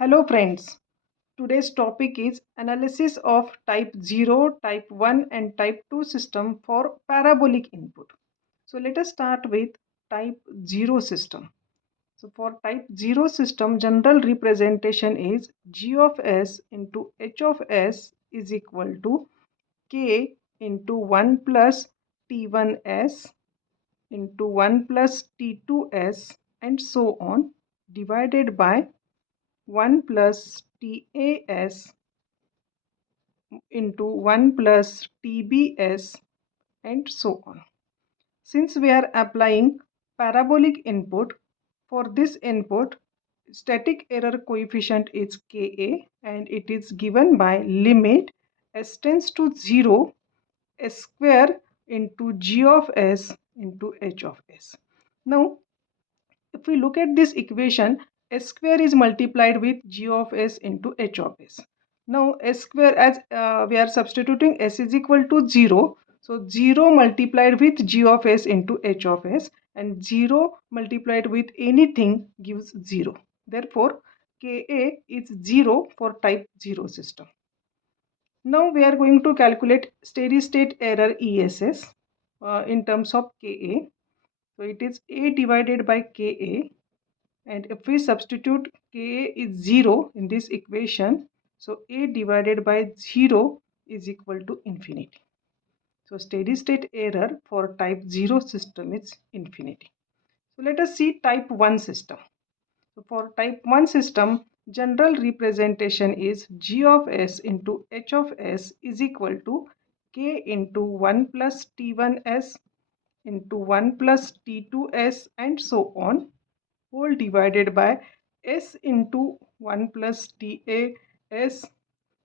Hello friends, today's topic is analysis of type 0, type 1 and type 2 system for parabolic input. So let us start with type 0 system. So for type 0 system, general representation is g of s into h of s is equal to k into 1 plus t1s into 1 plus t2s and so on divided by 1 plus TAS into 1 plus TBS and so on. Since we are applying parabolic input, for this input static error coefficient is Ka and it is given by limit s tends to 0 s square into g of s into h of s. Now if we look at this equation, s square is multiplied with g of s into h of s. Now s square, as we are substituting s is equal to 0. So 0 multiplied with g of s into h of s and 0 multiplied with anything gives 0. Therefore, Ka is 0 for type 0 system. Now we are going to calculate steady state error ESS in terms of Ka. So it is A divided by Ka, and if we substitute Ka is 0 in this equation, so A divided by 0 is equal to infinity. So steady state error for type 0 system is infinity. So let us see type 1 system. So for type 1 system, general representation is g of s into h of s is equal to k into 1 plus t1s into 1 plus t2s and so on, whole divided by s into 1 plus tas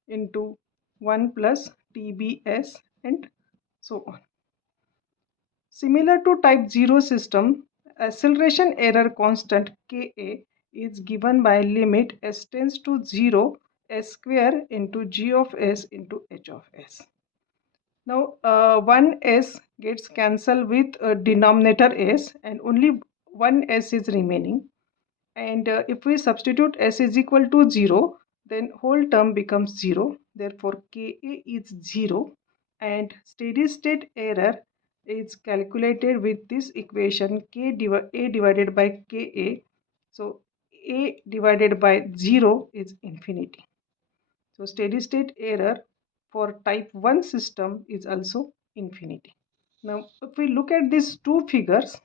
into 1 plus tbs and so on. Similar to type 0 system, acceleration error constant Ka is given by limit s tends to 0 s square into g of s into h of s. Now one s gets cancelled with denominator s and only one s is remaining. And if we substitute s is equal to 0, then whole term becomes 0. Therefore Ka is 0 and steady state error is calculated with this equation A divided by Ka. So A divided by 0 is infinity. So steady state error for type 1 system is also infinity. Now if we look at these two figures,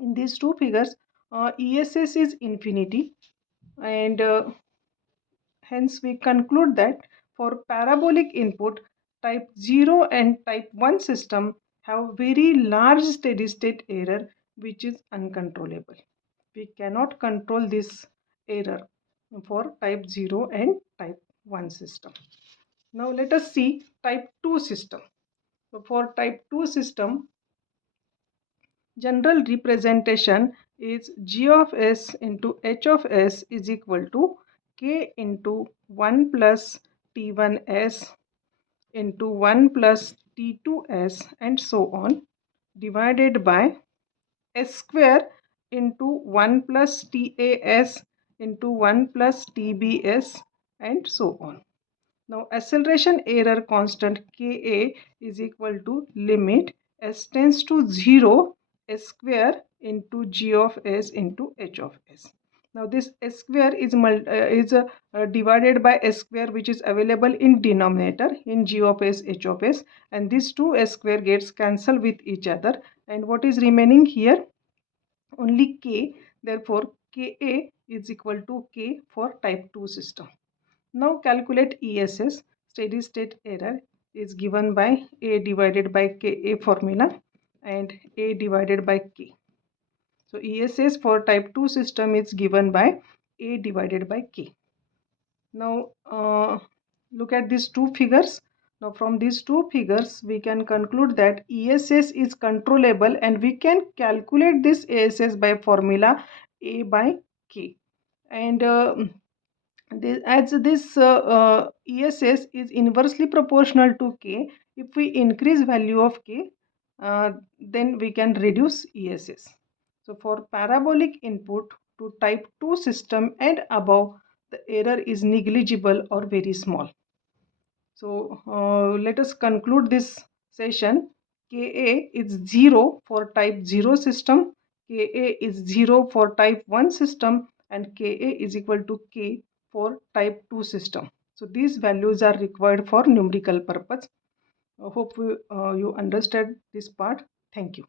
in these two figures ESS is infinity, and hence we conclude that for parabolic input, type 0 and type 1 system have very large steady state error which is uncontrollable. We cannot control this error for type 0 and type 1 system. Now let us see type 2 system. So for type 2 system, general representation is g of s into h of s is equal to k into 1 plus t1s into 1 plus t2s and so on divided by s square into 1 plus tas into 1 plus tbs and so on. Now acceleration error constant Ka is equal to limit s tends to 0 s square into g of s into h of s. Now this s square is divided by s square which is available in denominator in g of s h of s, and this 2 s square gets cancelled with each other, and what is remaining here? Only k. Therefore Ka is equal to k for type 2 system. Now calculate ESS. Steady state error is given by A divided by Ka formula and A divided by K. So ESS for type 2 system is given by A divided by K. Now look at these two figures. Now from these two figures we can conclude that ESS is controllable and we can calculate this ESS by formula A by K. And as this ESS is inversely proportional to K, if we increase value of K, then we can reduce ESS. So for parabolic input to type 2 system and above, the error is negligible or very small. So let us conclude this session. Ka is 0 for type 0 system, Ka is 0 for type 1 system, and Ka is equal to K for type 2 system. So these values are required for numerical purpose. I hope you understand this part. Thank you.